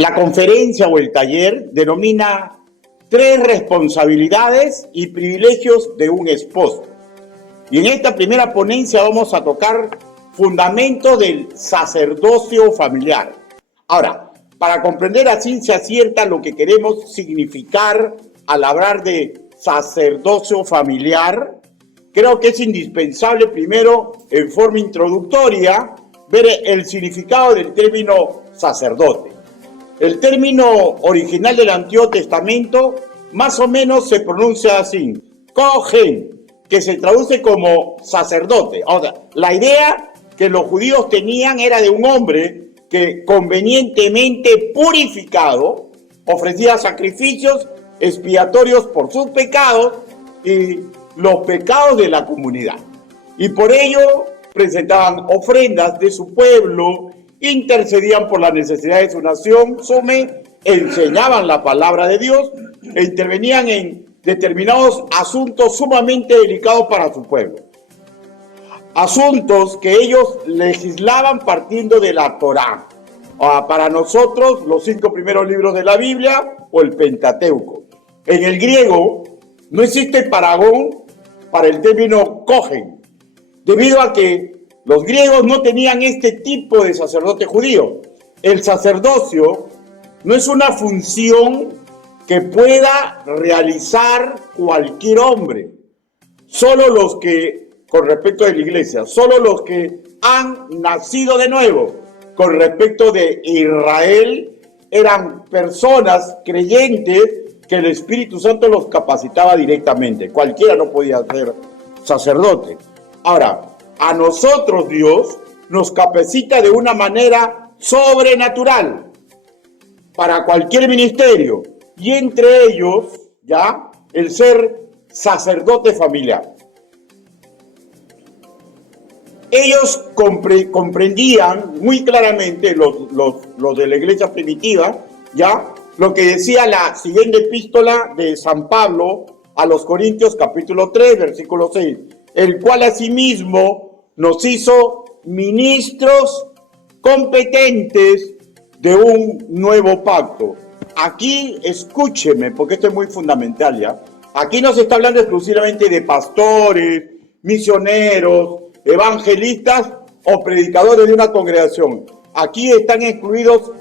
La conferencia o el taller denomina 3 responsabilidades y privilegios de un esposo. Y en esta primera ponencia vamos a tocar fundamentos del sacerdocio familiar. Ahora, para comprender a ciencia cierta lo que queremos significar al hablar de sacerdocio familiar, creo que es indispensable primero, en forma introductoria, ver el significado del término sacerdote. El término original del Antiguo Testamento más o menos se pronuncia así, kohen, que se traduce como sacerdote. O sea, la idea que los judíos tenían era de un hombre que convenientemente purificado ofrecía sacrificios expiatorios por sus pecados y los pecados de la comunidad. Y por ello presentaban ofrendas de su pueblo, intercedían por las necesidades de su nación, enseñaban la palabra de Dios e intervenían en determinados asuntos sumamente delicados para su pueblo. Asuntos que ellos legislaban partiendo de la Torá. Para nosotros, los 5 primeros libros de la Biblia o el Pentateuco. En el griego no existe paragón para el término kohen, debido a que los griegos no tenían este tipo de sacerdote judío. El sacerdocio no es una función que pueda realizar cualquier hombre. Solo los que, con respecto de la iglesia, solo los que han nacido de nuevo, con respecto de Israel, eran personas creyentes que el Espíritu Santo los capacitaba directamente. Cualquiera no podía ser sacerdote. Ahora, a nosotros Dios nos capacita de una manera sobrenatural para cualquier ministerio, y entre ellos, ya, el ser sacerdote familiar. Ellos comprendían muy claramente, los de la iglesia primitiva, ya, lo que decía la siguiente epístola de San Pablo a los Corintios, capítulo 3, versículo 6, el cual asimismo nos hizo ministros competentes de un nuevo pacto. Aquí, escúcheme, porque esto es muy fundamental, ¿ya? Aquí no se está hablando exclusivamente de pastores, misioneros, evangelistas o predicadores de una congregación. Aquí están incluidos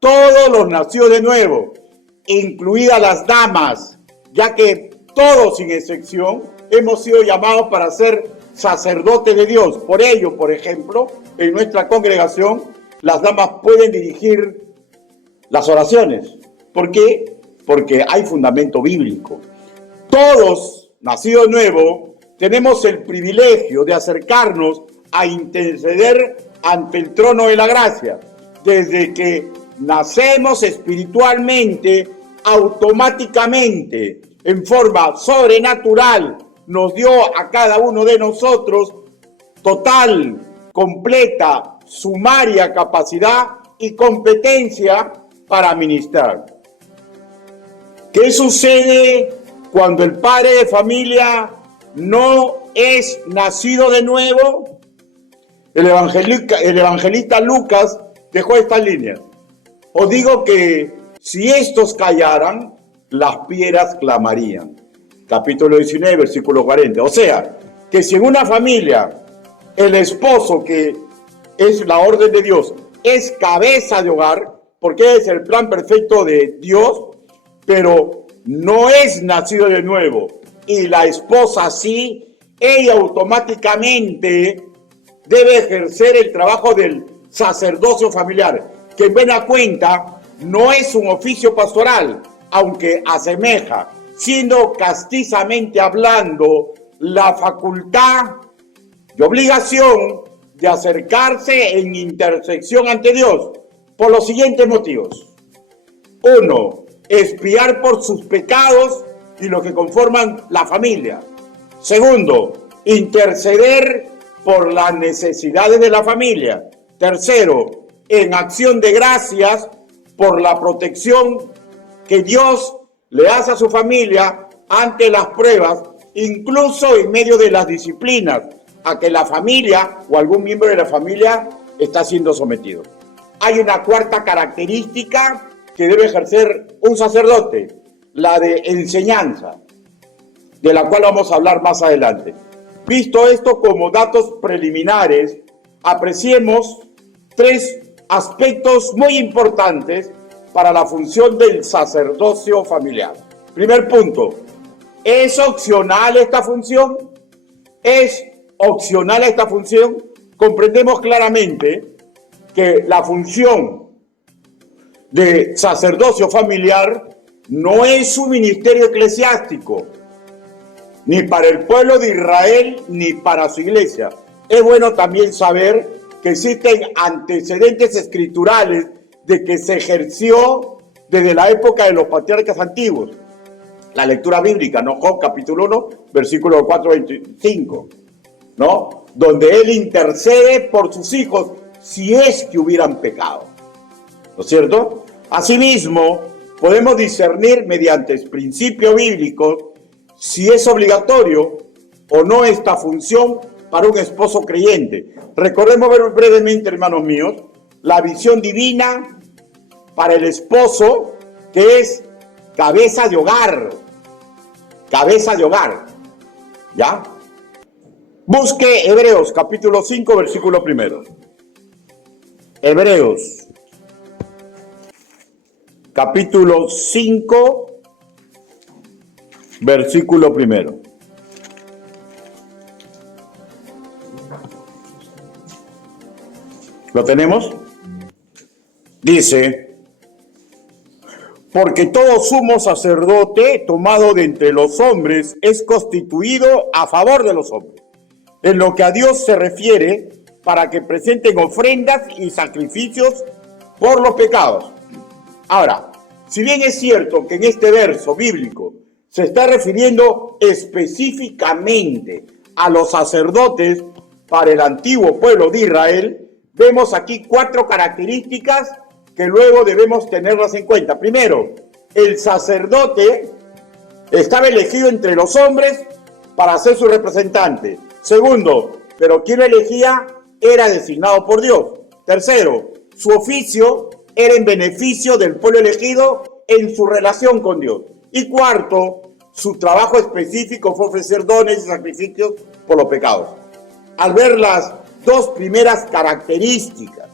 todos los nacidos de nuevo, incluidas las damas, ya que todos, sin excepción, hemos sido llamados para ser sacerdotes de Dios. Por ello, por ejemplo, en nuestra congregación, las damas pueden dirigir las oraciones. ¿Por qué? Porque hay fundamento bíblico. Todos, nacidos de nuevo, tenemos el privilegio de acercarnos a interceder ante el trono de la gracia. Desde que nacemos espiritualmente, automáticamente, en forma sobrenatural, nos dio a cada uno de nosotros total, completa, sumaria capacidad y competencia para ministrar. ¿Qué sucede cuando el padre de familia no es nacido de nuevo? El evangelista Lucas dejó estas líneas. Os digo que si estos callaran, las piedras clamarían. Capítulo 19, versículo 40. O sea, que si en una familia el esposo, que es la orden de Dios, es cabeza de hogar, porque es el plan perfecto de Dios, pero no es nacido de nuevo, y la esposa sí, ella automáticamente debe ejercer el trabajo del sacerdocio familiar, que en buena cuenta no es un oficio pastoral, aunque asemeja, siendo castizamente hablando, la facultad y obligación de acercarse en intersección ante Dios, por los siguientes motivos. 1. Expiar por sus pecados y los que conforman la familia. 2. Interceder por las necesidades de la familia. 3. En acción de gracias por la protección que Dios le hace a su familia ante las pruebas, incluso en medio de las disciplinas a que la familia o algún miembro de la familia está siendo sometido. Hay una cuarta característica que debe ejercer un sacerdote, la de enseñanza, de la cual vamos a hablar más adelante. Visto esto como datos preliminares, apreciemos tres aspectos muy importantes para la función del sacerdocio familiar. Primer punto, ¿es opcional esta función? ¿Es opcional esta función? Comprendemos claramente que la función de sacerdocio familiar no es un ministerio eclesiástico, ni para el pueblo de Israel, ni para su iglesia. Es bueno también saber que existen antecedentes escriturales de que se ejerció desde la época de los patriarcas antiguos. La lectura bíblica, ¿no? Job capítulo 1, versículo 4-25, ¿no? Donde él intercede por sus hijos si es que hubieran pecado, ¿no es cierto? Asimismo, podemos discernir mediante principios bíblicos si es obligatorio o no esta función para un esposo creyente. Recordemos brevemente, hermanos míos, la visión divina para el esposo, que es cabeza de hogar. Cabeza de hogar. ¿Ya? Busque Hebreos capítulo 5, versículo 1. Hebreos capítulo 5, versículo 1. ¿Lo tenemos? Dice: porque todo sumo sacerdote tomado de entre los hombres es constituido a favor de los hombres, en lo que a Dios se refiere, para que presenten ofrendas y sacrificios por los pecados. Ahora, si bien es cierto que en este verso bíblico se está refiriendo específicamente a los sacerdotes para el antiguo pueblo de Israel, vemos aquí 4 características que luego debemos tenerlas en cuenta. Primero, el sacerdote estaba elegido entre los hombres para ser su representante. Segundo, pero quien lo elegía era designado por Dios. Tercero, su oficio era en beneficio del pueblo elegido en su relación con Dios. Y cuarto, su trabajo específico fue ofrecer dones y sacrificios por los pecados. Al ver las 2 primeras características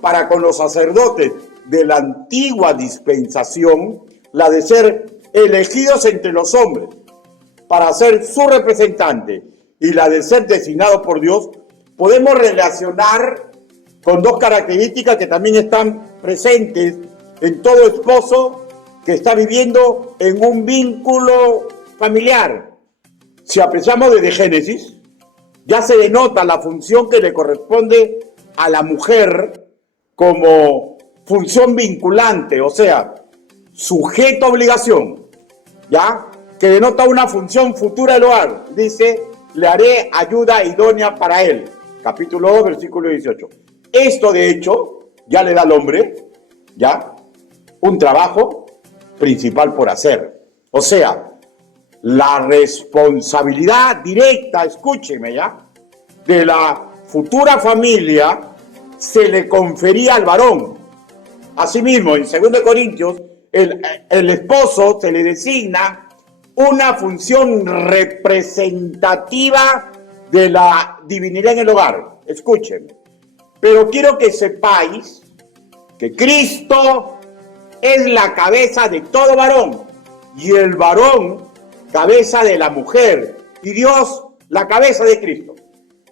para con los sacerdotes de la antigua dispensación, la de ser elegidos entre los hombres para ser su representante y la de ser designado por Dios, podemos relacionar con 2 características que también están presentes en todo esposo que está viviendo en un vínculo familiar. Si apreciamos desde Génesis, ya se denota la función que le corresponde a la mujer como función vinculante, o sea, sujeto a obligación, ¿ya? Que denota una función futura del hogar. Dice: le haré ayuda idónea para él. Capítulo 2, versículo 18. Esto, de hecho, ya le da al hombre, ¿ya?, un trabajo principal por hacer. O sea, la responsabilidad directa, escúcheme, ¿ya?, de la futura familia se le confería al varón. Asimismo, en 2 Corintios, el esposo se le designa una función representativa de la divinidad en el hogar. Escuchen, pero quiero que sepáis que Cristo es la cabeza de todo varón, y el varón cabeza de la mujer, y Dios la cabeza de Cristo.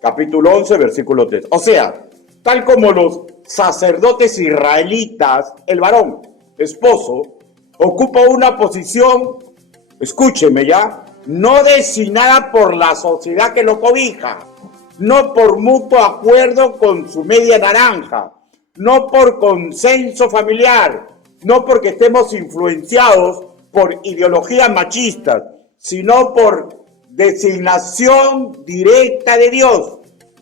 Capítulo 11, versículo 3. O sea, tal como los sacerdotes israelitas, el varón, esposo, ocupa una posición, escúcheme ya, no designada por la sociedad que lo cobija, no por mutuo acuerdo con su media naranja, no por consenso familiar, no porque estemos influenciados por ideologías machistas, sino por designación directa de Dios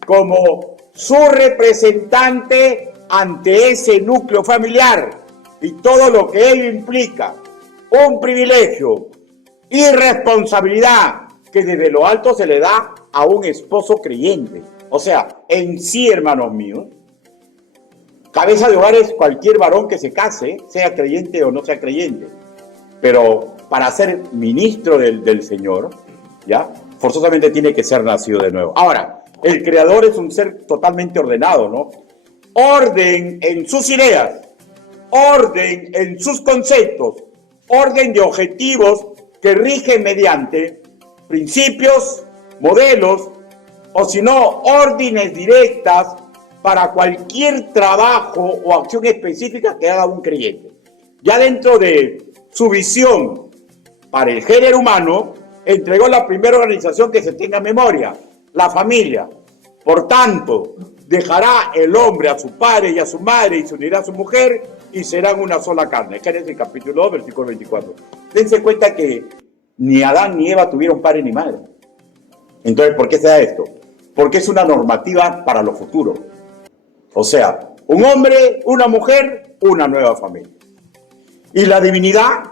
como su representante ante ese núcleo familiar y todo lo que ello implica, un privilegio y responsabilidad que desde lo alto se le da a un esposo creyente. O sea, en sí, hermanos míos, Cabeza de hogar es cualquier varón que se case, sea creyente o no sea creyente. Pero para ser ministro del Señor, ¿ya? Forzosamente tiene que ser nacido de nuevo. Ahora, el creador es un ser totalmente ordenado, ¿no? Orden en sus ideas, orden en sus conceptos, orden de objetivos que rigen mediante principios, modelos, o si no, órdenes directas para cualquier trabajo o acción específica que haga un creyente. Ya dentro de su visión para el género humano, entregó la primera organización que se tenga memoria, la familia. Por tanto, dejará el hombre a su padre y a su madre y se unirá a su mujer y serán una sola carne. Génesis capítulo 2, versículo 24. Dense cuenta que ni Adán ni Eva tuvieron padre ni madre. Entonces, ¿por qué se da esto? Porque es una normativa para lo futuro. O sea, un hombre, una mujer, una nueva familia. Y la divinidad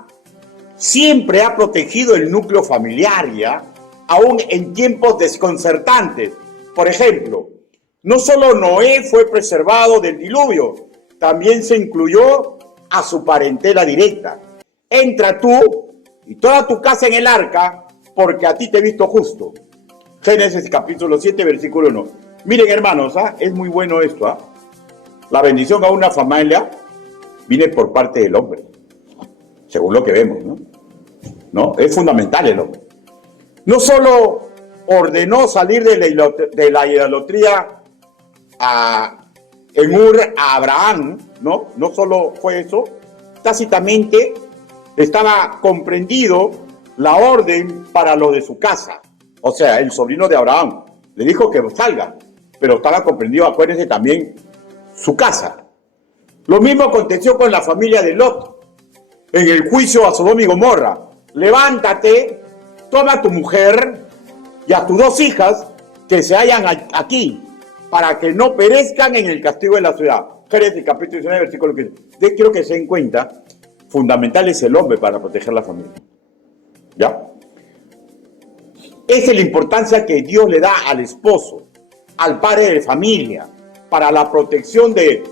siempre ha protegido el núcleo familiar, ¿ya? Aún en tiempos desconcertantes. Por ejemplo, no solo Noé fue preservado del diluvio, también se incluyó a su parentela directa. Entra tú y toda tu casa en el arca, porque a ti te he visto justo. Génesis capítulo 7, versículo 1. Miren, hermanos, es muy bueno esto. La bendición a una familia viene por parte del hombre, según lo que vemos, ¿no? ¿No? Es fundamental el hombre. No solo ordenó salir de la idolatría en Ur a Abraham, ¿no? No solo fue eso, tácitamente estaba comprendido la orden para lo de su casa. O sea, el sobrino de Abraham le dijo que salga, pero estaba comprendido, acuérdense, también su casa. Lo mismo aconteció con la familia de Lot en el juicio a Sodoma y Gomorra. Levántate, toma a tu mujer y a tus 2 hijas que se hallan aquí, para que no perezcan en el castigo de la ciudad. Génesis capítulo 19, versículo 15. Quiero que se den cuenta, fundamental es el hombre para proteger la familia. ¿Ya? Esa es la importancia que Dios le da al esposo, al padre de familia, para la protección de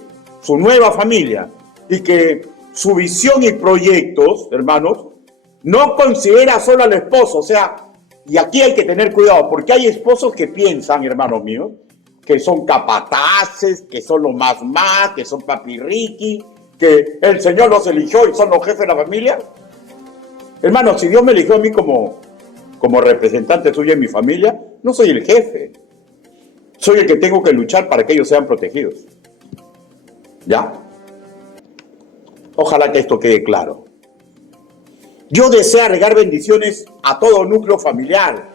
su nueva familia, y que su visión y proyectos, hermanos, no considera solo al esposo. O sea, y aquí hay que tener cuidado, porque hay esposos que piensan, hermanos míos, que son capataces, que son los más, que son papirriqui, que el Señor los eligió y son los jefes de la familia. Hermanos, si Dios me eligió a mí como representante suyo en mi familia, no soy el jefe. Soy el que tengo que luchar para que ellos sean protegidos. ¿Ya? Ojalá que esto quede claro. Dios desea regar bendiciones a todo núcleo familiar.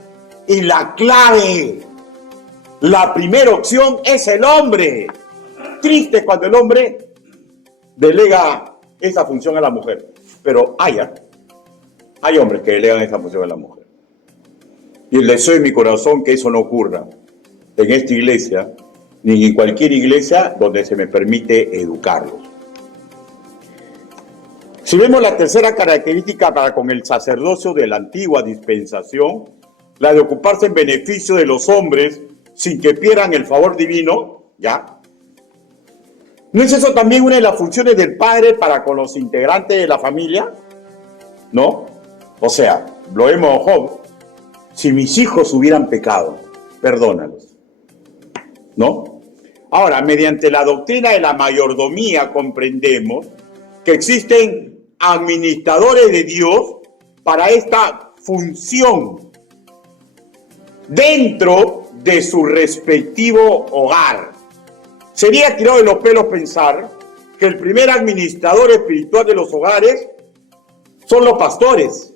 Y la clave, la primera opción es el hombre. Triste cuando el hombre delega esa función a la mujer. Pero hay hombres que delegan esa función a la mujer. Y el deseo de mi corazón que eso no ocurra en esta iglesia, ni en cualquier iglesia donde se me permite educarlos. Si vemos la tercera característica para con el sacerdocio de la antigua dispensación, la de ocuparse en beneficio de los hombres sin que pierdan el favor divino, ¿ya? ¿No es eso también una de las funciones del padre para con los integrantes de la familia? ¿No? O sea, lo vemos Job, si mis hijos hubieran pecado, perdónalos, ¿no? Ahora, mediante la doctrina de la mayordomía comprendemos que existen administradores de Dios para esta función dentro de su respectivo hogar. Sería tirado de los pelos pensar que el primer administrador espiritual de los hogares son los pastores.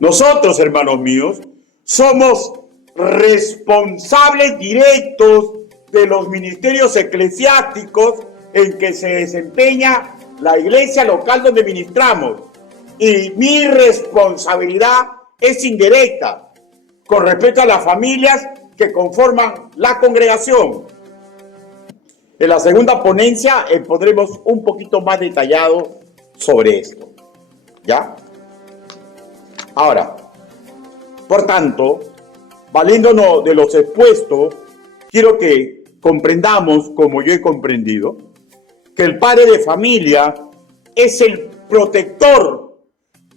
Nosotros, hermanos míos, somos responsables directos de los ministerios eclesiásticos en que se desempeña la iglesia local donde ministramos. Y mi responsabilidad es indirecta con respecto a las familias que conforman la congregación. En la segunda ponencia pondremos un poquito más detallado sobre esto. ¿Ya? Ahora, por tanto, valiéndonos de los expuestos, quiero que comprendamos, como yo he comprendido, que el padre de familia es el protector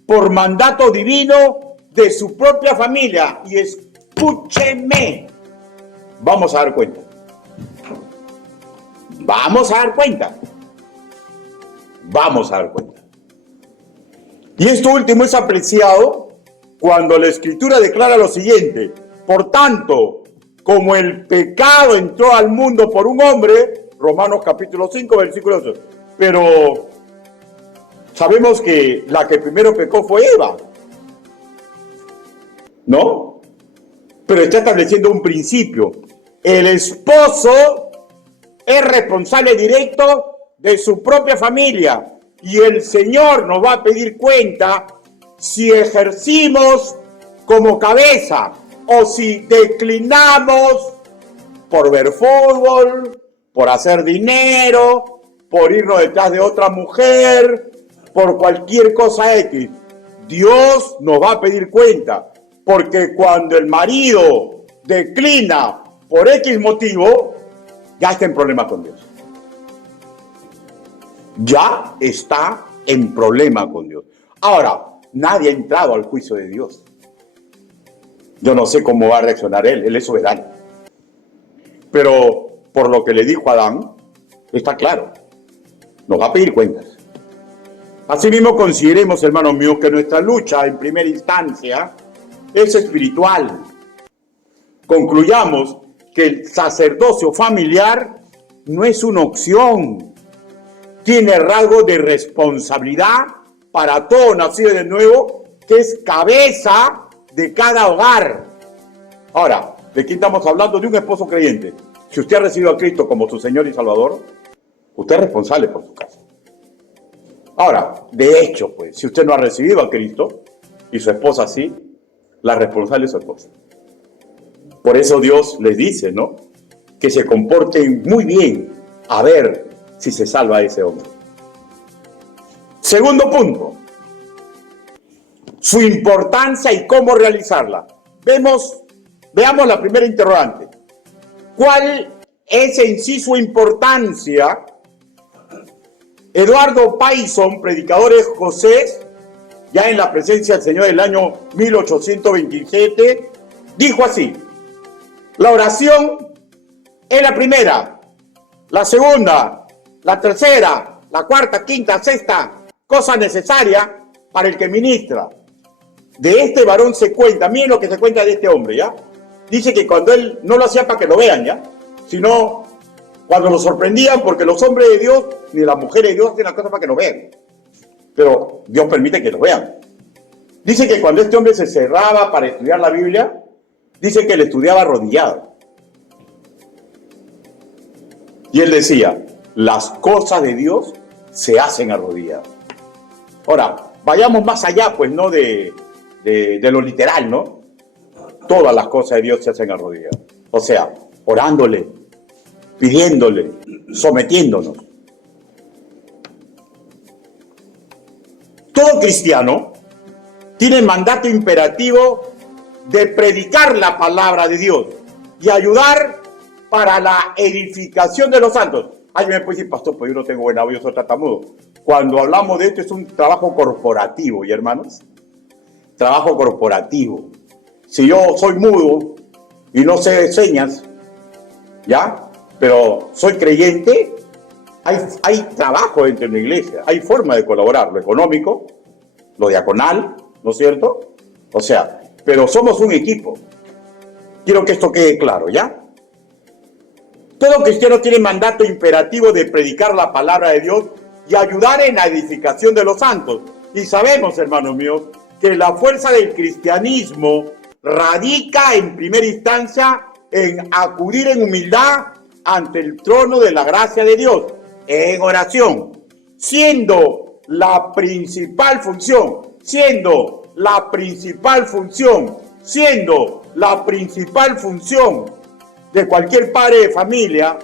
por mandato divino de su propia familia. Y escúchenme, vamos a dar cuenta. Vamos a dar cuenta. Vamos a dar cuenta. Y esto último es apreciado cuando la Escritura declara lo siguiente: por tanto, como el pecado entró al mundo por un hombre, Romanos capítulo 5, versículo 8. Pero sabemos que la que primero pecó fue Eva, ¿no? Pero está estableciendo un principio. El esposo es responsable directo de su propia familia y el Señor nos va a pedir cuenta si ejercimos como cabeza o si declinamos por ver fútbol, por hacer dinero, por irnos detrás de otra mujer, por cualquier cosa X. Dios nos va a pedir cuenta, porque cuando el marido declina por X motivo, ya está en problemas con Dios. Ya está en problema con Dios. Ahora, nadie ha entrado al juicio de Dios. Yo no sé cómo va a reaccionar Él es soberano. Pero por lo que le dijo a Adán, está claro, nos va a pedir cuentas. Asimismo, consideremos, hermanos míos, que nuestra lucha en primera instancia es espiritual. Concluyamos que el sacerdocio familiar no es una opción. Tiene rasgos de responsabilidad para todo nacido de nuevo, que es cabeza de cada hogar. Ahora, ¿de quién estamos hablando? De un esposo creyente. Si usted ha recibido a Cristo como su Señor y Salvador, usted es responsable por su casa. Ahora, de hecho, pues, si usted no ha recibido a Cristo y su esposa sí, la responsable es su esposa. Por eso Dios les dice, ¿no?, que se comporten muy bien a ver si se salva a ese hombre. Segundo punto, su importancia y cómo realizarla. Veamos la primera interrogante. ¿Cuál es en sí su importancia? Eduardo Payson, predicador escocés, ya en la presencia del Señor del año 1827, dijo así: la oración es la primera, la segunda, la tercera, la cuarta, quinta, sexta cosa necesaria para el que ministra. De este varón se cuenta, miren lo que se cuenta de este hombre, ¿ya? Dice que cuando él no lo hacía para que lo vean, ¿ya?, sino cuando lo sorprendían, porque los hombres de Dios ni las mujeres de Dios hacen las cosas para que lo vean, pero Dios permite que lo vean. Dice que cuando este hombre se cerraba para estudiar la Biblia, dice que le estudiaba arrodillado. Y él decía, las cosas de Dios se hacen arrodilladas. Ahora, vayamos más allá, pues, ¿no?, de lo literal, ¿no? Todas las cosas de Dios se hacen arrodilladas. O sea, orándole, pidiéndole, sometiéndonos. Todo cristiano tiene mandato imperativo de predicar la palabra de Dios y ayudar para la edificación de los santos. Ay, me puede decir, pastor, pues yo no tengo buena voz, yo soy tartamudo. Cuando hablamos de esto es un trabajo corporativo, ¿y hermanos? Trabajo corporativo. Si yo soy mudo y no sé señas, ¿ya?, pero soy creyente, hay trabajo dentro de la iglesia, hay forma de colaborar, lo económico, lo diaconal, ¿no es cierto? O sea, pero somos un equipo. Quiero que esto quede claro, ¿ya? Todo cristiano tiene mandato imperativo de predicar la palabra de Dios y ayudar en la edificación de los santos. Y sabemos, hermanos míos, que la fuerza del cristianismo radica en primera instancia en acudir en humildad ante el trono de la gracia de Dios, en oración, siendo la principal función de cualquier padre de familia,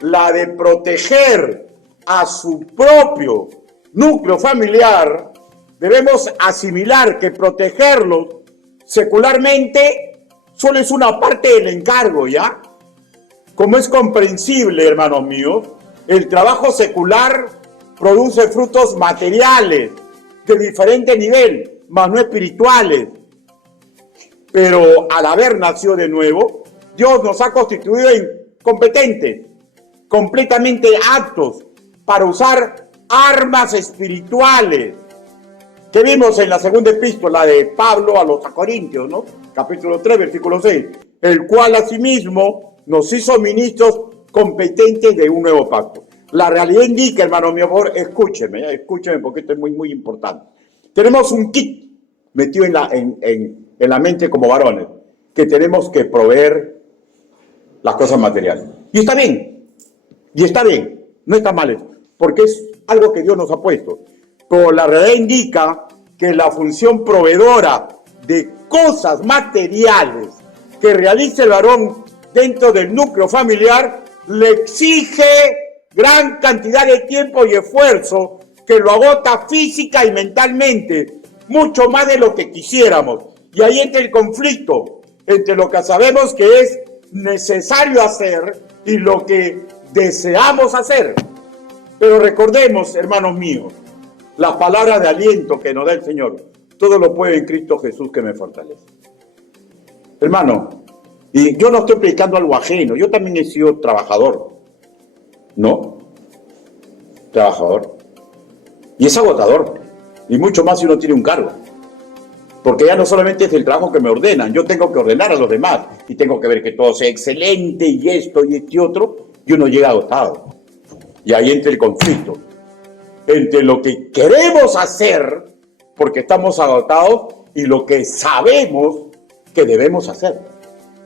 la de proteger a su propio núcleo familiar. Debemos asimilar que protegerlos secularmente solo es una parte del encargo, ¿ya? Como es comprensible, hermanos míos, El trabajo secular produce frutos materiales de diferente nivel, mas no espirituales. Pero al haber nacido de nuevo, Dios nos ha constituido competentes, completamente aptos para usar armas espirituales. Que vimos en la segunda epístola de Pablo a los Corintios, ¿no? Capítulo 3, versículo 6. El cual asimismo nos hizo ministros competentes de un nuevo pacto. La realidad indica, hermano mío, por favor, escúcheme porque esto es muy, muy importante. Tenemos un kit metido en la mente como varones, que tenemos que proveer las cosas materiales. Y está bien, no está mal eso, porque es algo que Dios nos ha puesto. Pero la realidad indica que la función proveedora de cosas materiales que realice el varón dentro del núcleo familiar le exige gran cantidad de tiempo y esfuerzo que lo agota física y mentalmente, mucho más de lo que quisiéramos. Y ahí entra el conflicto entre lo que sabemos que es necesario hacer y lo que deseamos hacer. Pero recordemos, hermanos míos, las palabras de aliento que nos da el Señor. Todo lo puedo en Cristo Jesús que me fortalece. Hermano, y yo no estoy predicando algo ajeno, yo también he sido trabajador, ¿no? Trabajador. Y es agotador, y mucho más si uno tiene un cargo. Porque ya no solamente es el trabajo que me ordenan, yo tengo que ordenar a los demás, y tengo que ver que todo sea excelente, y esto y este otro, y uno llega agotado. Y ahí entra el conflicto entre lo que queremos hacer, porque estamos agotados, y lo que sabemos que debemos hacer.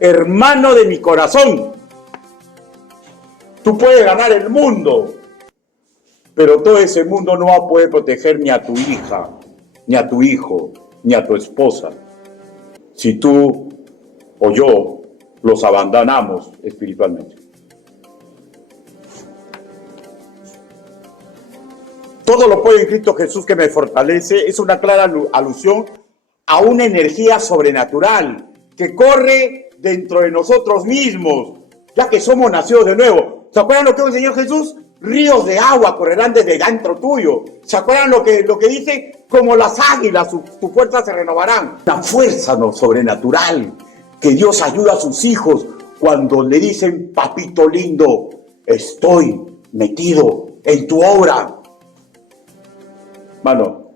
Hermano de mi corazón, tú puedes ganar el mundo, pero todo ese mundo no va a poder proteger ni a tu hija, ni a tu hijo, ni a tu esposa, si tú o yo los abandonamos espiritualmente. Todo lo puedo en Cristo Jesús que me fortalece es una clara alusión a una energía sobrenatural que corre dentro de nosotros mismos, ya que somos nacidos de nuevo. ¿Se acuerdan lo que dijo el Señor Jesús? Ríos de agua correrán desde dentro tuyo. ¿Se acuerdan lo que dice? Como las águilas, sus fuerzas se renovarán. Una fuerza sobrenatural que Dios ayuda a sus hijos cuando le dicen, papito lindo, estoy metido en tu obra. Mano,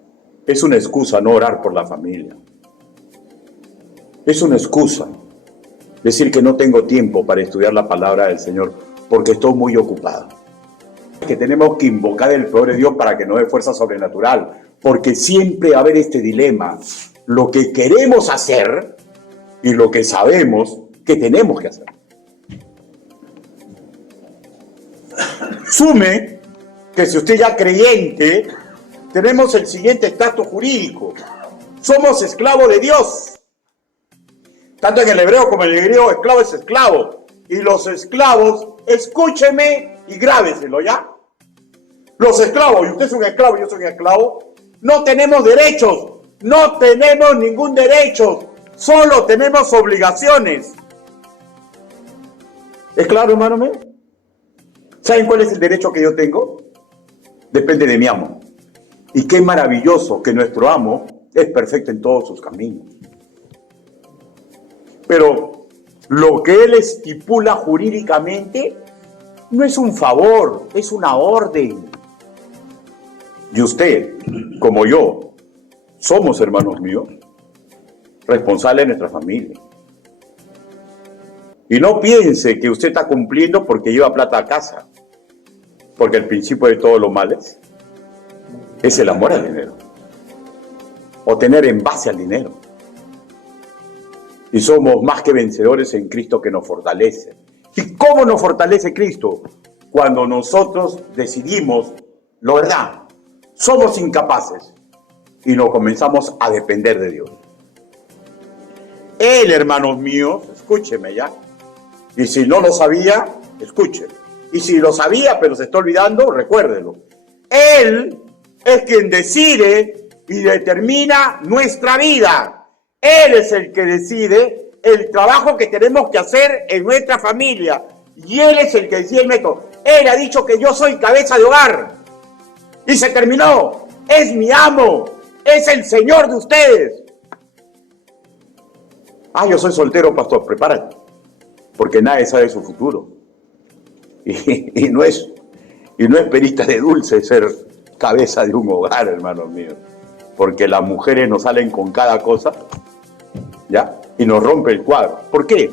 es una excusa no orar por la familia. Es una excusa decir que no tengo tiempo para estudiar la palabra del Señor porque estoy muy ocupado. Que tenemos que invocar el poder de Dios para que nos dé fuerza sobrenatural, porque siempre va a haber este dilema, lo que queremos hacer y lo que sabemos que tenemos que hacer. Sume que si usted ya es creyente, tenemos el siguiente estatus jurídico. Somos esclavos de Dios. Tanto en el hebreo como en el griego, esclavo es esclavo. Y los esclavos, escúcheme y grábeselo, ¿ya? Los esclavos, y usted es un esclavo y yo soy un esclavo, no tenemos derechos, no tenemos ningún derecho, solo tenemos obligaciones. ¿Es claro, hermano mío? ¿Saben cuál es el derecho que yo tengo? Depende de mi amo. Y qué maravilloso que nuestro amo es perfecto en todos sus caminos. Pero lo que él estipula jurídicamente no es un favor, es una orden. Y usted, como yo, somos, hermanos míos, responsables de nuestra familia. Y no piense que usted está cumpliendo porque lleva plata a casa. Porque el principio de todos los males es el amor al dinero. O tener en base al dinero. Y somos más que vencedores en Cristo que nos fortalece. ¿Y cómo nos fortalece Cristo? Cuando nosotros decidimos, la verdad, somos incapaces y nos comenzamos a depender de Dios. Él, hermanos míos, escúcheme ya. Y si no lo sabía, escúcheme. Y si lo sabía pero se está olvidando, recuérdelo. Él es quien decide y determina nuestra vida. Él es el que decide el trabajo que tenemos que hacer en nuestra familia. Y Él es el que decide el método. Él ha dicho que yo soy cabeza de hogar. Y se terminó. Es mi amo. Es el Señor de ustedes. Ah, yo soy soltero, pastor. Prepárate. Porque nadie sabe su futuro. Y no es perita de dulce ser cabeza de un hogar, hermanos míos. Porque las mujeres nos salen con cada cosa, ¿ya? Y nos rompe el cuadro. ¿Por qué?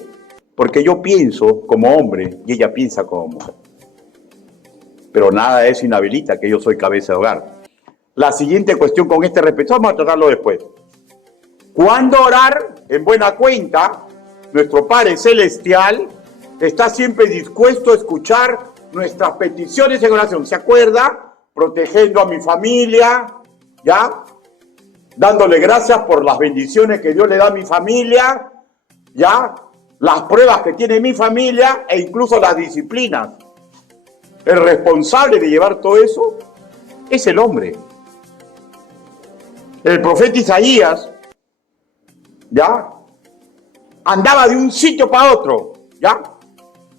Porque yo pienso como hombre y ella piensa como mujer. Pero nada de eso inhabilita que yo soy cabeza de hogar. La siguiente cuestión con este respecto, vamos a tratarlo después. ¿Cuándo orar? En buena cuenta, nuestro Padre Celestial está siempre dispuesto a escuchar nuestras peticiones en oración. ¿Se acuerda? Protegiendo a mi familia, ¿ya? Dándole gracias por las bendiciones que Dios le da a mi familia, ¿ya? Las pruebas que tiene mi familia e incluso las disciplinas. El responsable de llevar todo eso es el hombre. El profeta Isaías, ¿ya? Andaba de un sitio para otro, ¿ya?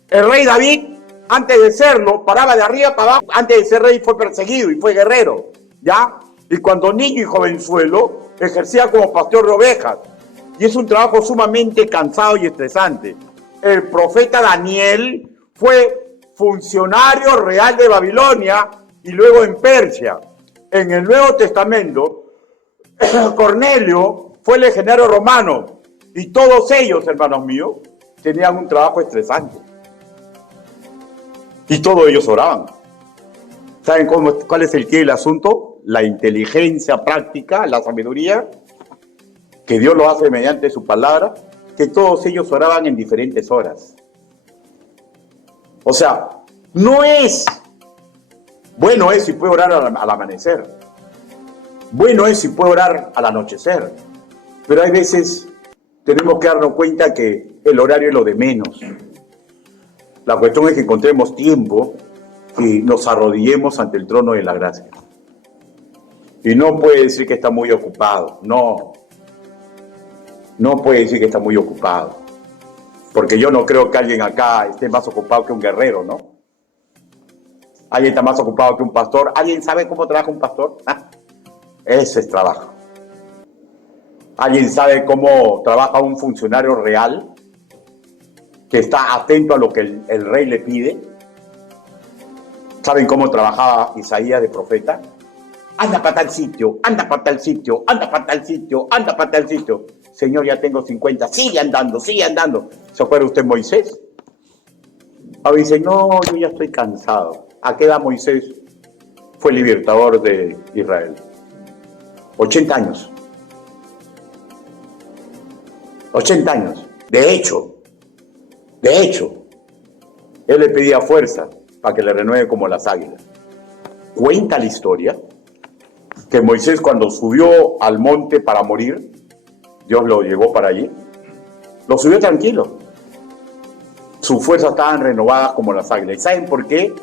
El rey David, antes de serlo, paraba de arriba para abajo. Antes de ser rey fue perseguido y fue guerrero, ¿ya? Y cuando niño y jovenzuelo, ejercía como pastor de ovejas. Y es un trabajo sumamente cansado y estresante. El profeta Daniel fue funcionario real de Babilonia y luego en Persia. En el Nuevo Testamento, Cornelio fue legionario romano. Y todos ellos, hermanos míos, tenían un trabajo estresante. Y todos ellos oraban. ¿Saben cuál es el quid del asunto? La inteligencia práctica, la sabiduría, que Dios lo hace mediante su palabra, que todos ellos oraban en diferentes horas. O sea, no es, bueno es si puede orar al amanecer, bueno es si puede orar al anochecer, pero hay veces tenemos que darnos cuenta que el horario es lo de menos. La cuestión es que encontremos tiempo y nos arrodillemos ante el trono de la gracia. Y no puede decir que está muy ocupado, no puede decir que está muy ocupado, porque yo no creo que alguien acá esté más ocupado que un guerrero, ¿no? ¿Alguien está más ocupado que un pastor? ¿Alguien sabe cómo trabaja un pastor? Ese es trabajo. ¿Alguien sabe cómo trabaja un funcionario real que está atento a lo que el rey le pide? ¿Saben cómo trabajaba Isaías de profeta? Anda para tal sitio, anda para tal sitio, anda para tal sitio, anda para tal sitio. Señor, ya tengo 50, sigue andando, sigue andando. ¿Se acuerda usted Moisés? Ahora dice, no, yo ya estoy cansado. ¿A qué edad Moisés fue libertador de Israel? 80 años. 80 años. De hecho, él le pedía fuerza para que le renueve como las águilas. Cuenta la historia que Moisés, cuando subió al monte para morir, Dios lo llevó para allí, lo subió tranquilo. Sus fuerzas estaban renovadas como las águilas. ¿Y saben por qué?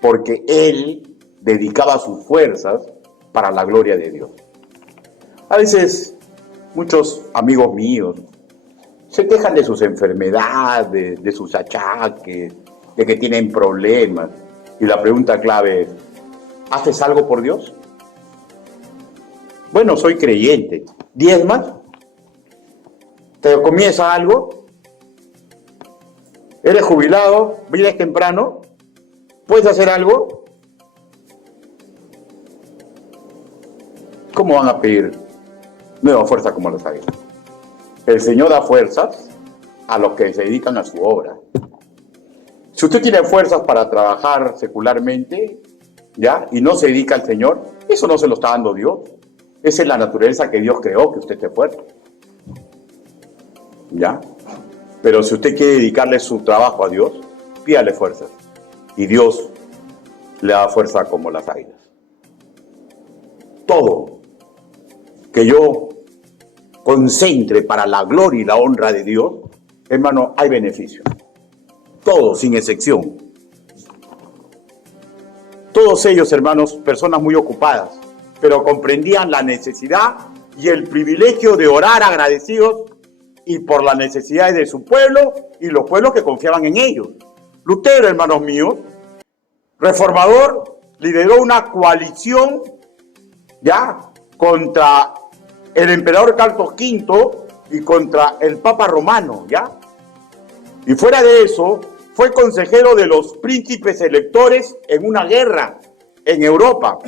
Porque él dedicaba sus fuerzas para la gloria de Dios. A veces, muchos amigos míos se quejan de sus enfermedades, de sus achaques, de que tienen problemas. Y la pregunta clave es, ¿haces algo por Dios? Bueno, soy creyente. ¿Diezmas? ¿Te comienza algo? ¿Eres jubilado? ¿Vives temprano? ¿Puedes hacer algo? ¿Cómo van a pedir nueva fuerza como las águilas? El Señor da fuerzas a los que se dedican a su obra. Si usted tiene fuerzas para trabajar secularmente, ¿ya? Y no se dedica al Señor, eso no se lo está dando Dios. Esa es la naturaleza que Dios creó, que usted esté fuerte. ¿Ya? Pero si usted quiere dedicarle su trabajo a Dios, pídale fuerzas. Y Dios le da fuerza como las águilas. Todo que yo concentre para la gloria y la honra de Dios, hermano, hay beneficio. Todos, sin excepción. Todos ellos, hermanos, personas muy ocupadas, pero comprendían la necesidad y el privilegio de orar agradecidos y por las necesidades de su pueblo y los pueblos que confiaban en ellos. Lutero, hermanos míos, reformador, lideró una coalición ya contra el emperador Carlos V y contra el Papa Romano, ¿ya? Y fuera de eso, fue consejero de los príncipes electores en una guerra en Europa.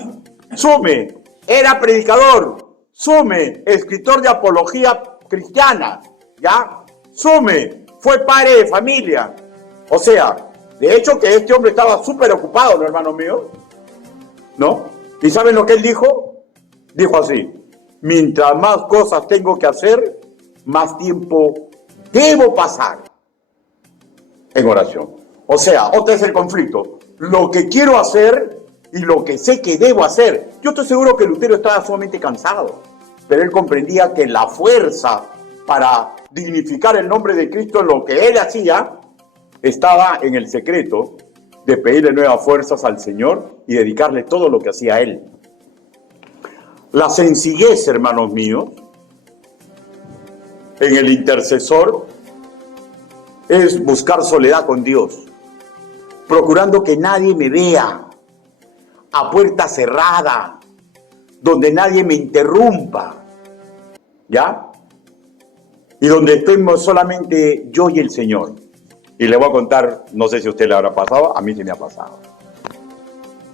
Sume, era predicador. Sume, escritor de apología cristiana, ¿ya? Sume, fue padre de familia. O sea, de hecho que este hombre estaba súper ocupado, ¿no, hermanos míos? ¿No? ¿Y saben lo que él dijo? Dijo así: mientras más cosas tengo que hacer, más tiempo debo pasar en oración. O sea, otro es el conflicto. Lo que quiero hacer y lo que sé que debo hacer. Yo estoy seguro que Lutero estaba sumamente cansado, pero él comprendía que la fuerza para dignificar el nombre de Cristo en lo que él hacía estaba en el secreto de pedirle nuevas fuerzas al Señor y dedicarle todo lo que hacía él. La sencillez, hermanos míos, en el intercesor es buscar soledad con Dios, procurando que nadie me vea, a puerta cerrada, donde nadie me interrumpa, ¿ya? Y donde estemos solamente yo y el Señor. Y le voy a contar, no sé si a usted le habrá pasado, a mí sí me ha pasado.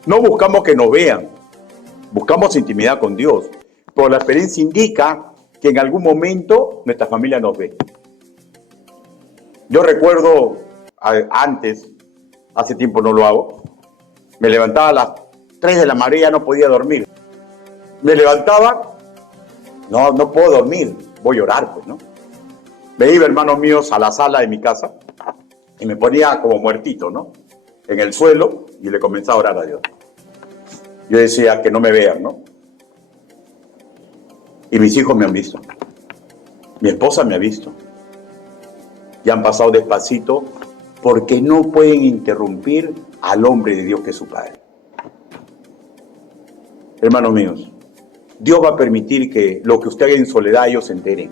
No buscamos que nos vean, buscamos intimidad con Dios, pero la experiencia indica que en algún momento nuestra familia nos ve. Yo recuerdo antes, hace tiempo no lo hago, me levantaba a las 3 de la mañana y ya no podía dormir. Me levantaba, no puedo dormir, voy a orar, pues, ¿no? Me iba, hermanos míos, a la sala de mi casa y me ponía como muertito, ¿no? En el suelo y le comenzaba a orar a Dios. Yo decía que no me vean, ¿no? Y mis hijos me han visto. Mi esposa me ha visto. Y han pasado despacito porque no pueden interrumpir al hombre de Dios que es su Padre. Hermanos míos, Dios va a permitir que lo que usted haga en soledad ellos se enteren.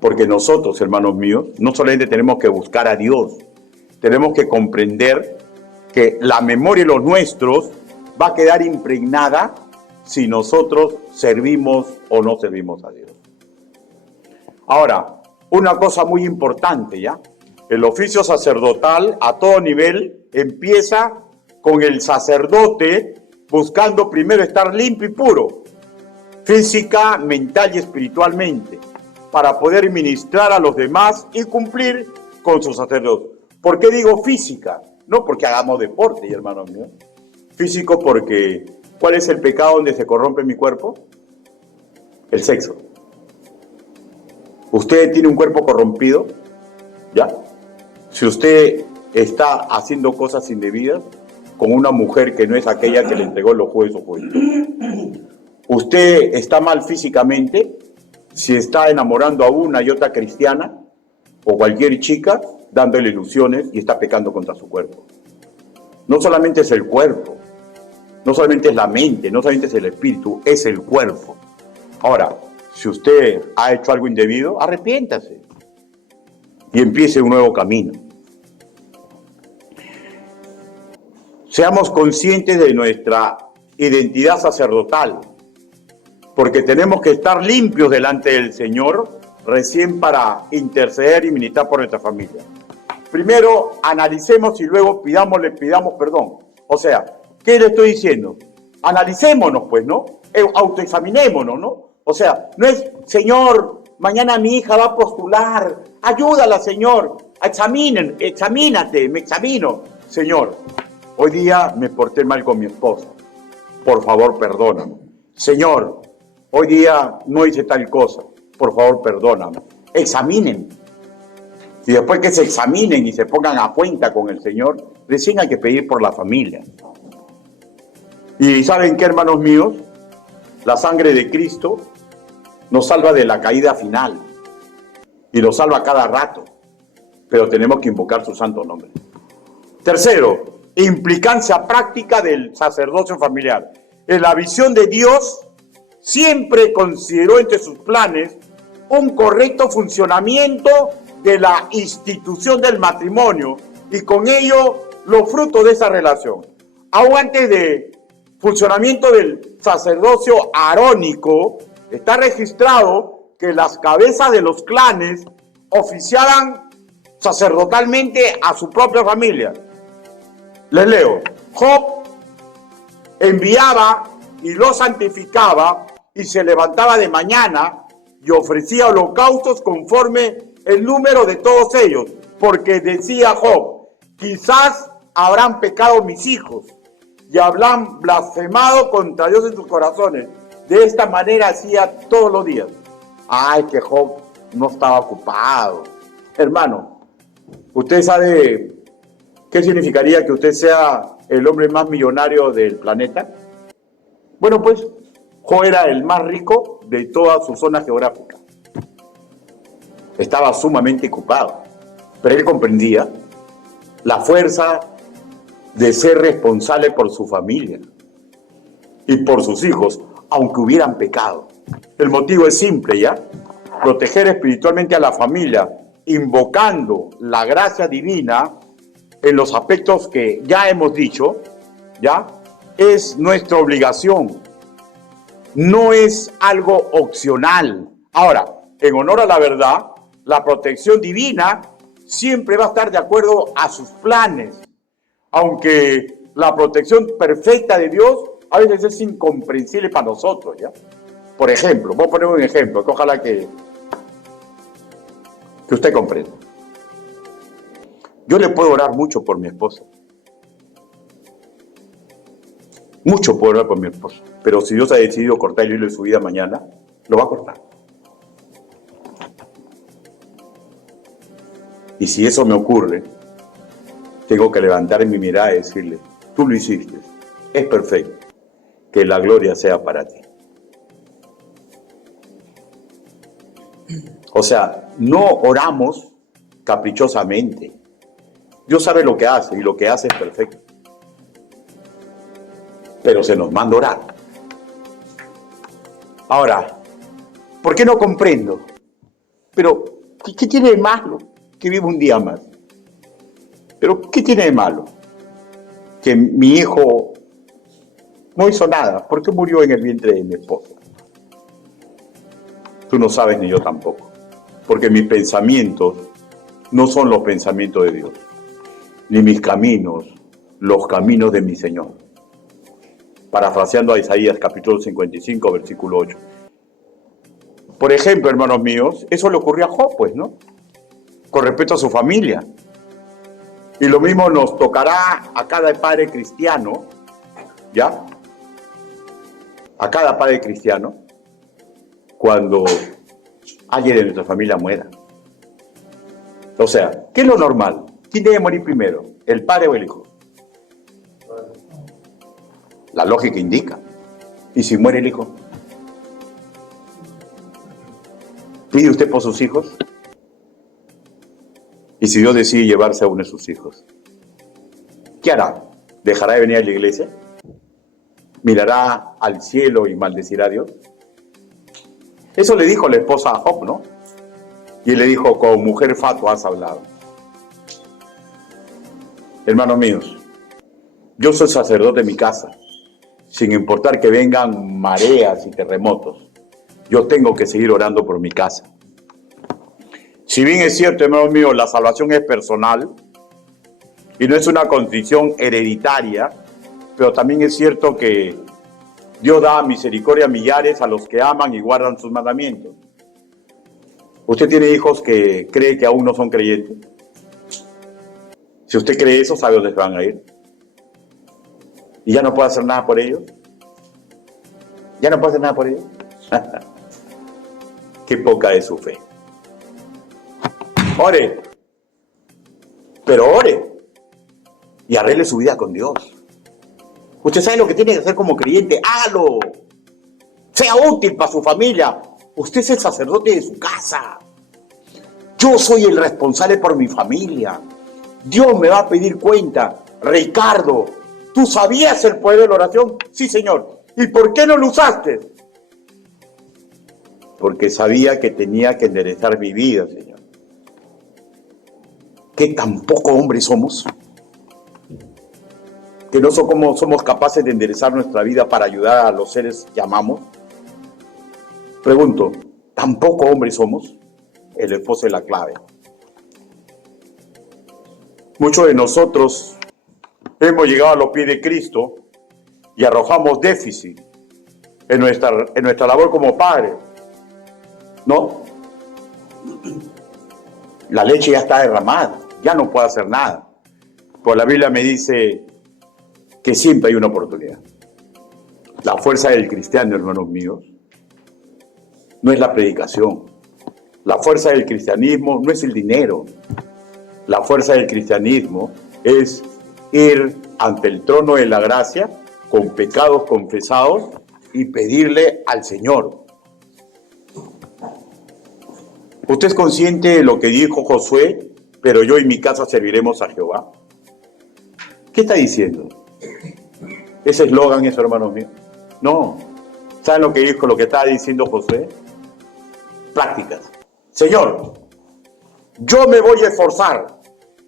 Porque nosotros, hermanos míos, no solamente tenemos que buscar a Dios, tenemos que comprender que la memoria de los nuestros va a quedar impregnada si nosotros servimos o no servimos a Dios. Ahora, una cosa muy importante, ¿ya? El oficio sacerdotal a todo nivel empieza con el sacerdote buscando primero estar limpio y puro, física, mental y espiritualmente, para poder ministrar a los demás y cumplir con su sacerdocio. ¿Por qué digo física? No porque hagamos deporte, hermanos míos. Físico porque, ¿cuál es el pecado donde se corrompe mi cuerpo? El sexo. Usted tiene un cuerpo corrompido, ¿ya? Si usted está haciendo cosas indebidas con una mujer que no es aquella que le entregó los jugos de su juventud. Usted está mal físicamente si está enamorando a una y otra cristiana o cualquier chica dándole ilusiones y está pecando contra su cuerpo. No solamente es el cuerpo, no solamente es la mente, no solamente es el espíritu, es el cuerpo. Ahora, si usted ha hecho algo indebido, arrepiéntase y empiece un nuevo camino. Seamos conscientes de nuestra identidad sacerdotal, porque tenemos que estar limpios delante del Señor recién para interceder y ministrar por nuestra familia. Primero analicemos y luego pidamos perdón. O sea, ¿qué le estoy diciendo? Analicémonos, pues, ¿no? Autoexaminémonos, ¿no? O sea, no es, Señor, mañana mi hija va a postular, ayúdala, Señor, examínate, me examino. Señor, hoy día me porté mal con mi esposa, por favor, perdóname. Señor, hoy día no hice tal cosa, por favor, perdóname. Examinen. Y después que se examinen y se pongan a cuenta con el Señor, recién hay que pedir por la familia. Y ¿saben qué, hermanos míos? La sangre de Cristo nos salva de la caída final y nos salva cada rato, pero tenemos que invocar su santo nombre. Tercero, implicancia práctica del sacerdocio familiar. En la visión de Dios, siempre consideró entre sus planes un correcto funcionamiento de la institución del matrimonio y con ello los frutos de esa relación. Aún antes de funcionamiento del sacerdocio arónico, está registrado que las cabezas de los clanes oficiaban sacerdotalmente a su propia familia. Les leo. Job enviaba y lo santificaba y se levantaba de mañana y ofrecía holocaustos conforme el número de todos ellos, porque decía Job, quizás habrán pecado mis hijos y habrán blasfemado contra Dios en sus corazones. De esta manera hacía todos los días. Ay, que Job no estaba ocupado. Hermano, ¿usted sabe qué significaría que usted sea el hombre más millonario del planeta? Bueno, pues Job era el más rico de toda su zona geográfica. Estaba sumamente ocupado, pero él comprendía la fuerza de ser responsable por su familia y por sus hijos, aunque hubieran pecado. El motivo es simple, ¿ya? Proteger espiritualmente a la familia, invocando la gracia divina en los aspectos que ya hemos dicho, ¿ya? Es nuestra obligación, no es algo opcional. Ahora, en honor a la verdad, la protección divina siempre va a estar de acuerdo a sus planes, aunque la protección perfecta de Dios a veces es incomprensible para nosotros, ¿ya? Por ejemplo, voy a poner un ejemplo que ojalá que usted comprenda. Yo le puedo orar mucho por mi esposa. Mucho puedo orar por mi esposa. Pero si Dios ha decidido cortar el hilo de su vida mañana, lo va a cortar. Y si eso me ocurre, tengo que levantar mi mirada y decirle, tú lo hiciste, es perfecto, que la gloria sea para ti. O sea, no oramos caprichosamente. Dios sabe lo que hace y lo que hace es perfecto. Pero se nos manda orar. Ahora, ¿por qué no comprendo? Pero, ¿qué tiene de malo que viva un día más? Pero, ¿qué tiene de malo que mi hijo no hizo nada? ¿Por qué murió en el vientre de mi esposa? Tú no sabes ni yo tampoco. Porque mis pensamientos no son los pensamientos de Dios, ni mis caminos, los caminos de mi Señor. Parafraseando a Isaías capítulo 55, versículo 8. Por ejemplo, hermanos míos, eso le ocurrió a Job, pues, ¿no? Con respecto a su familia. Y lo mismo nos tocará a cada padre cristiano, ¿ya? A cada padre cristiano, cuando alguien de nuestra familia muera. O sea, ¿qué es lo normal? ¿Quién debe morir primero? ¿El padre o el hijo? La lógica indica. ¿Y si muere el hijo? ¿Pide usted por sus hijos? ¿Y si Dios decide llevarse a uno de sus hijos? ¿Qué hará? ¿Dejará de venir a la iglesia? ¿Mirará al cielo y maldecirá a Dios? Eso le dijo la esposa a Job, ¿no? Y él le dijo, con mujer fatua has hablado. Hermanos míos, yo soy sacerdote de mi casa, sin importar que vengan mareas y terremotos. Yo tengo que seguir orando por mi casa. Si bien es cierto, hermanos míos, la salvación es personal y no es una condición hereditaria, pero también es cierto que Dios da misericordia a millares a los que aman y guardan sus mandamientos. ¿Usted tiene hijos que cree que aún no son creyentes? Si usted cree eso, ¿sabe dónde se van a ir? ¿Y ya no puede hacer nada por ellos? ¿Ya no puede hacer nada por ellos? Qué poca es su fe. Ore, pero ore y arregle su vida con Dios. Usted sabe lo que tiene que hacer como creyente, hágalo. Sea útil para su familia. Usted es el sacerdote de su casa. Yo soy el responsable por mi familia. Dios me va a pedir cuenta. Ricardo, ¿tú sabías el poder de la oración? Sí, Señor. ¿Y por qué no lo usaste? Porque sabía que tenía que enderezar mi vida, Señor. ¿Qué tan poco hombres somos? que no somos capaces de enderezar nuestra vida para ayudar a los seres que amamos. Pregunto, ¿tampoco hombres somos? El esposo es la clave. Muchos de nosotros hemos llegado a los pies de Cristo y arrojamos déficit en nuestra labor como padres, ¿no? La leche ya está derramada, ya no puedo hacer nada. Pues la Biblia me dice que siempre hay una oportunidad. La fuerza del cristiano, hermanos míos, no es la predicación. La fuerza del cristianismo no es el dinero. La fuerza del cristianismo es ir ante el trono de la gracia con pecados confesados y pedirle al Señor. ¿Usted es consciente de lo que dijo Josué? Pero yo y mi casa serviremos a Jehová. ¿Qué está diciendo? ¿Ese eslogan eso, hermanos míos? No. ¿Saben lo que dijo, lo que estaba diciendo Josué? Prácticas. Señor, yo me voy a esforzar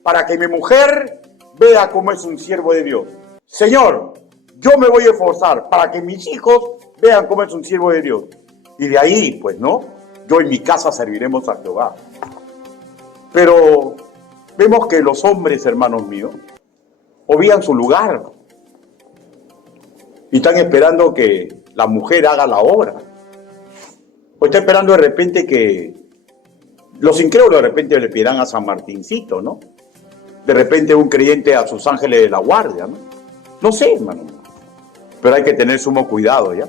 para que mi mujer vea cómo es un siervo de Dios. Señor, yo me voy a esforzar para que mis hijos vean cómo es un siervo de Dios. Y de ahí, pues, ¿no? Yo en mi casa serviremos a Jehová. Pero vemos que los hombres, hermanos míos, obvían su lugar y están esperando que la mujer haga la obra. O está esperando de repente que los incrédulos de repente le pidan a San Martincito, ¿no? De repente un creyente a sus ángeles de la guardia, ¿no? No sé, hermano. Pero hay que tener sumo cuidado, ¿ya?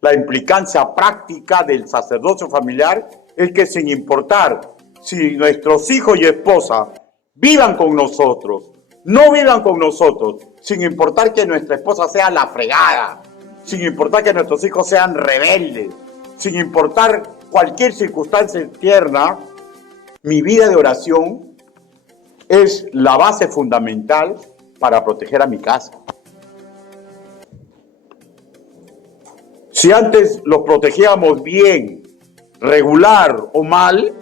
La implicancia práctica del sacerdocio familiar es que sin importar si nuestros hijos y esposa vivan con nosotros, no vivan con nosotros, sin importar que nuestra esposa sea la fregada, sin importar que nuestros hijos sean rebeldes, sin importar cualquier circunstancia externa, mi vida de oración es la base fundamental para proteger a mi casa. Si antes los protegíamos bien, regular o mal,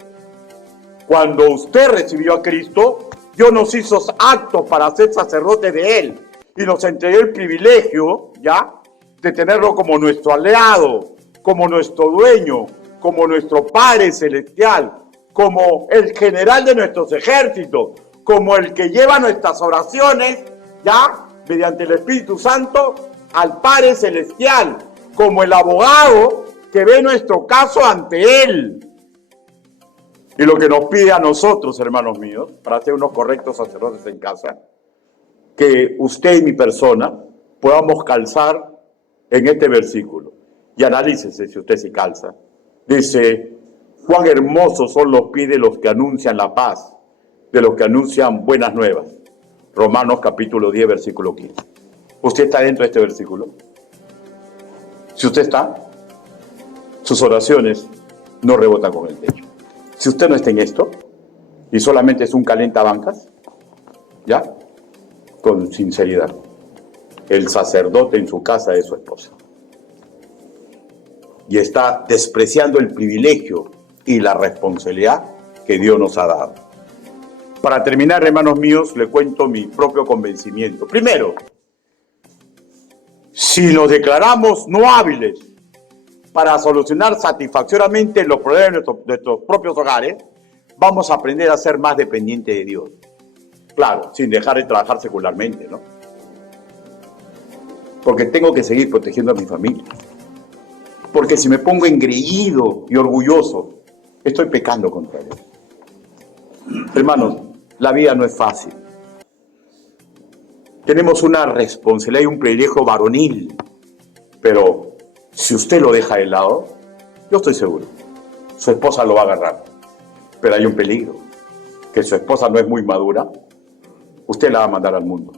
cuando usted recibió a Cristo, Dios nos hizo aptos para ser sacerdotes de Él y nos entregó el privilegio, ¿ya?, de tenerlo como nuestro aliado, como nuestro dueño, como nuestro Padre Celestial, como el general de nuestros ejércitos, como el que lleva nuestras oraciones, ¿ya?, mediante el Espíritu Santo, al Padre Celestial, como el abogado que ve nuestro caso ante Él. Y lo que nos pide a nosotros, hermanos míos, para ser unos correctos sacerdotes en casa, que usted y mi persona podamos calzar en este versículo. Y analícese si usted se calza. Dice, cuán hermosos son los pies de los que anuncian la paz, de los que anuncian buenas nuevas. Romanos capítulo 10, versículo 15. ¿Usted está dentro de este versículo? Si usted está, sus oraciones no rebotan con el techo. Si usted no está en esto y solamente es un calentabancas, ¿ya?, con sinceridad, el sacerdote en su casa es su esposa. Y está despreciando el privilegio y la responsabilidad que Dios nos ha dado. Para terminar, hermanos míos, le cuento mi propio convencimiento. Primero, si nos declaramos no hábiles para solucionar satisfactoriamente los problemas de nuestros propios hogares, vamos a aprender a ser más dependientes de Dios. Claro, sin dejar de trabajar secularmente, ¿no? Porque tengo que seguir protegiendo a mi familia. Porque si me pongo engreído y orgulloso, estoy pecando contra Dios. Hermanos, la vida no es fácil. Tenemos una responsabilidad y un privilegio varonil, pero si usted lo deja de lado, yo estoy seguro, su esposa lo va a agarrar. Pero hay un peligro, que su esposa no es muy madura, usted la va a mandar al mundo.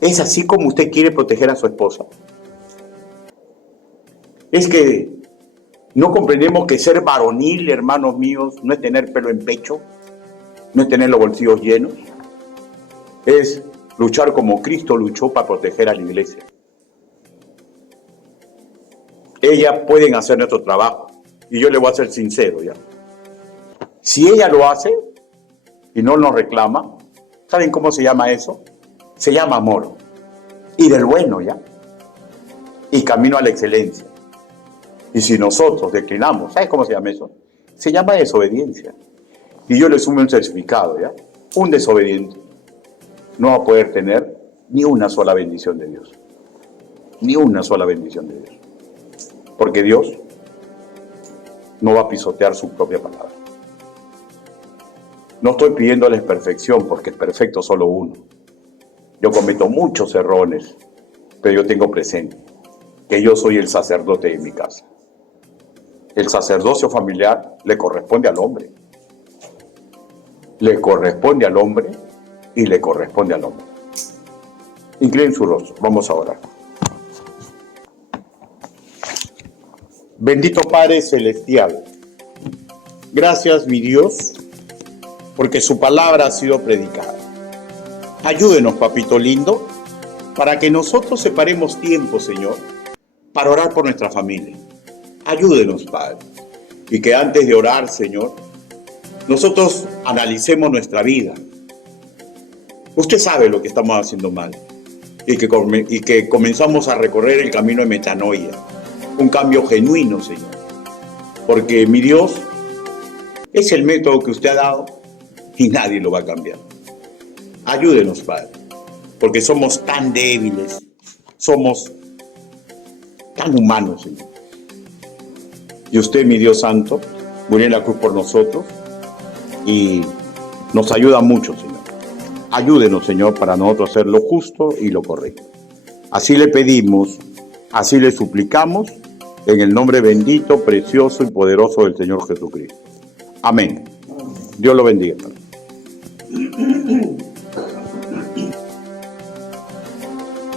¿Es así como usted quiere proteger a su esposa? Es que no comprendemos que ser varonil, hermanos míos, no es tener pelo en pecho, no es tener los bolsillos llenos, es luchar como Cristo luchó para proteger a la iglesia. Ellas pueden hacer nuestro trabajo, y yo le voy a ser sincero, ¿ya? Si ella lo hace y no nos reclama, ¿saben cómo se llama eso? Se llama amor. y del bueno, ¿ya? Y camino a la excelencia. Y si nosotros declinamos, ¿sabes cómo se llama eso? Se llama desobediencia. Y yo le sumo un certificado, ¿ya? Un desobediente no va a poder tener ni una sola bendición de Dios. Ni una sola bendición de Dios. Porque Dios no va a pisotear su propia palabra. No estoy pidiéndoles perfección, porque es perfecto solo uno. Yo cometo muchos errores, pero yo tengo presente que yo soy el sacerdote de mi casa. El sacerdocio familiar le corresponde al hombre. Le corresponde al hombre y le corresponde al hombre. Inclinen su rostro, vamos a orar. Bendito Padre Celestial, gracias mi Dios, porque su palabra ha sido predicada. Ayúdenos, papito lindo, para que nosotros separemos tiempo, Señor, para orar por nuestra familia. Ayúdenos, Padre, y que antes de orar, Señor, nosotros analicemos nuestra vida. Usted sabe lo que estamos haciendo mal y que comenzamos a recorrer el camino de metanoia, un cambio genuino, Señor, porque mi Dios es el método que usted ha dado y nadie lo va a cambiar. Ayúdenos, Padre, porque somos tan débiles, somos tan humanos, Señor. Y usted, mi Dios santo, murió en la cruz por nosotros y nos ayuda mucho, Señor. Ayúdenos, Señor, para nosotros hacer lo justo y lo correcto. Así le pedimos, así le suplicamos, en el nombre bendito, precioso y poderoso del Señor Jesucristo. Amén. Dios lo bendiga.